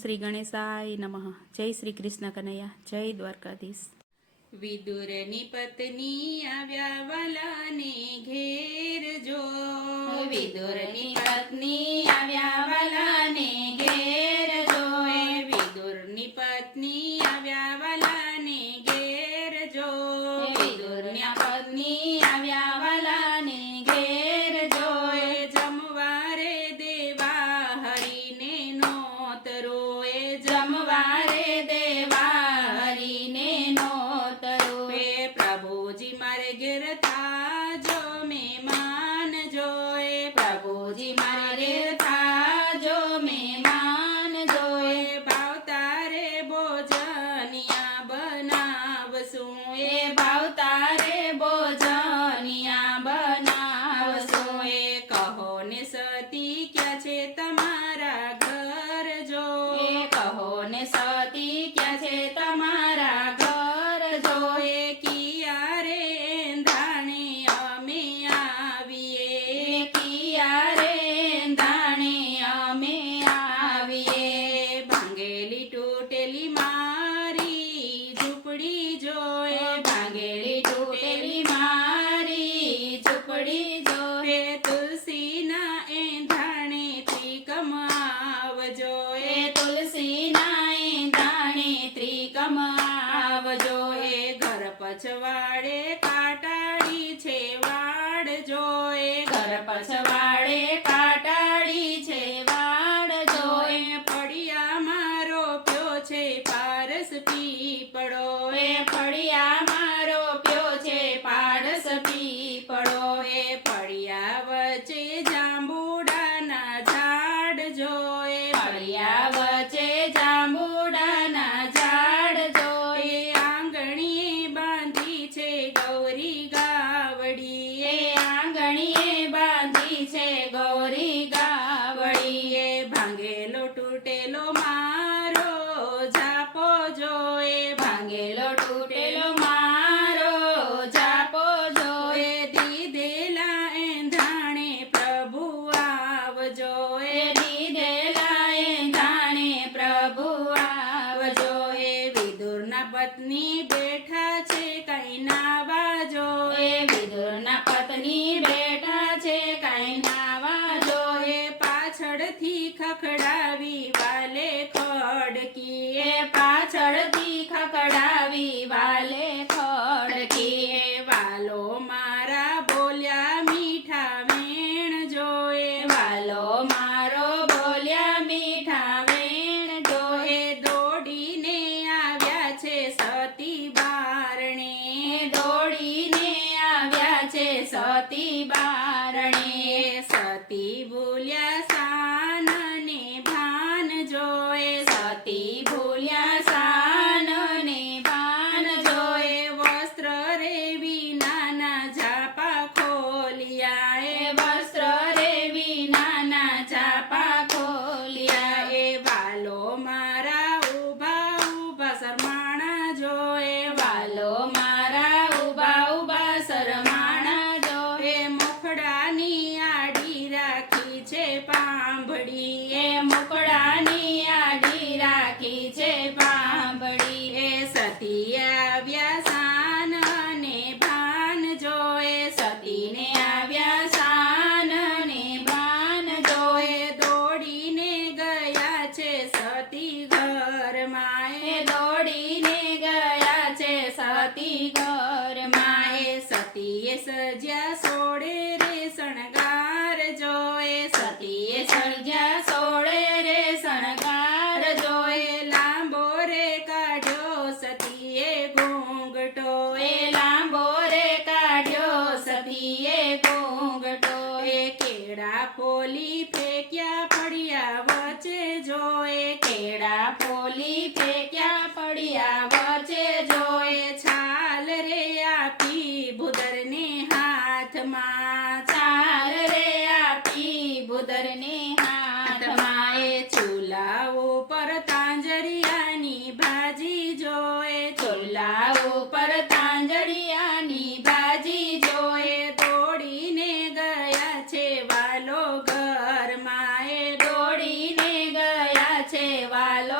શ્રી ગણેશાય નમઃ. જય શ્રી કૃષ્ણ કનૈયા, જય દ્વારકાધીશ. વિદુરની પત્ની આવ્યા વાલાને ઘેર જો, વિદુરની પત્ની આવ્યા વાલાને ઘેર જો, વિદુરની પત્ની આવ્યા વાલાને ઘેર જો, વિદુરની પત્ની આવ્યા વાલાને ઘેર જો, જમવારે દેવા હરીને નોતરો, જમવારે દેવા હરીને નોતરો, પ્રભુજી મારે ઘેર થાજો મહેમાન જોએ, પ્રભુજી મારે ઘેર થાજો મહેમાન જોએ, ભાવતારે ભોજનિયા બનાવશું, ભાવતારે ભોજનિયા બનાવશું, કહો ને સતી ક્યાં છે તમારા ઘર જો, કહો ને સતી ક્યાં છે તમારા ઘર જો, કિયારે ધાણે અમે આવીએ, કિયારે ધાણે અમે આવીએ, ભાંગેલી તૂટેલી મારી ઝૂંપડી જોએ, ભાંગેલી તૂટેલી મારી ઝૂંપડી જોએ, તુલસીના એંધાણેથી કમાવજો, તુલસીના એંધાણેથી કમાવજો, ઘર પછવાડે કાટાડી છે વાળજો, ઘર પછવાડે કાટાડી છે વાળજો, ફળિયામાં રોપ્યો છે પારસ પીપળો, ફળિયામાં રોપ્યો છે પારસ પીપળો, ફળિયા વચ્ચે જાંબુડાના ઝાડ જો, ફળિયા વચ્ચે જાંબુડાના ઝાડ જો, આંગણીએ બાંધી છે ગૌરી ગાવડી, આંગણીએ બાંધી છે ગૌરી ગાવડી, ભાંગેલો તૂટેલો મારો જાપો જોએ, ભાંગેલો તૂટેલો મારો જાપો જોએ, દીધેલા એંધાણે પ્રભુ આવજો, દીધેલા એંધાણે પ્રભુ આવજો, વિદુરના પત્ની બેઠા છે કઈ નાવા જો, વિદુરના પત્ની બેઠા છે કઈ નાવા જો, પાછળથી ખખડાવી વાલે ખડકી, પાછળથી ખખડાવી વાલે ખડકી, વાલો મારા બોલ્યા મીઠા વેણ જોએ, વાલો મારો બોલ્યા મીઠા વેણ જોએ, દોડીને આવ્યા છે સતી બારણે, દોડીને આવ્યા છે સતી બારણે, સતી ભૂલ્યા સાન ને ભાન જોએ, સતી ભૂલ્યા સાન ને ભાન જોએ, વસ્ત્ર રે વિનાના ઝાપા ખોલિયા, વસ્ત્ર રે વિનાના ઝાપા ખોલિયા, વાલો મારા ઉભા ઉભા શરમાણા જોએ, વાલો મારા ઉભા ઉભા શરમાણા જોએ, મુખડાની આડી રાખી છે પાંભડી, મુખડાની આડી રાખી છે પાંભડી, સતી આવ્યા સાન ને ભાન જોએ, સતીને આવ્યા સાન ને ભાન જોએ, દોડીને ગયા છે સતી ઘરમાં, દોડીને ગયા છે સતી ઘરમાં, સતીએ સજ્યા સોળે રે શણગાર જોએ, સતીએ સજ્યા સોળે રે શણગાર જોએ, લાંબો રે કાઢ્યો સતીએ ઘૂંઘટો, લાંબો રે કાઢ્યો સતીએ ઘૂંઘટો, કેળા ફોલી ફેંક્યા ફળિયા વચ્ચે જોએ, કેળા ફોલી ફેંક્યા ફળિયા વચ્ચે જોએ, છાલ રે આપી ભૂદરને હાથમાં, છાલ રે આપી ભૂદરને હાથમાં, ચૂલા ઉપર તાંજરિયાની ભાજી જોએ, ચૂલા ઉપર તાંજરિયાની ભાજી જોએ, દોડીને ગયા છે વાલો ઘરમાં, દોડીને ગયા છે વાલો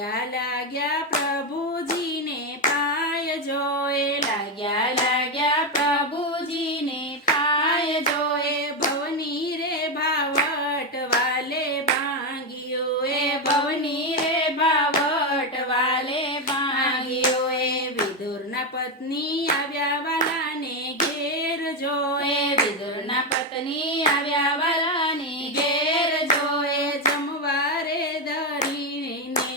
લાગ્યા પ્રભુજીને પાય જોએ લાગ્યા પ્રભુજીને પાય જોએ ભવની રે ભાવટ વાલે ભાંગ્યો એ ભવની રે ભાવટ વાલે ભાંગ્યો એ વિદુરના પત્ની આવ્યા વાલાને ઘેર જોએ વિદુરના પત્ની આવ્યા વાલાને ઘેર જોએ જમવારે ધરીને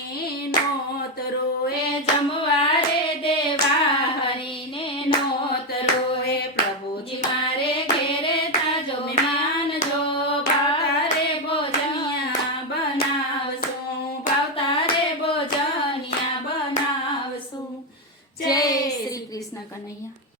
નોતરો એ જમવારે દેવા હરીને નોતરો એ પ્રભુજી મારે ઘેરે તાજો મહેમાન જો ભાવતારે ભોજનિયા બનાવશું ભાવતારે ભોજનિયા બનાવશું જય શ્રી કૃષ્ણ કનૈયા.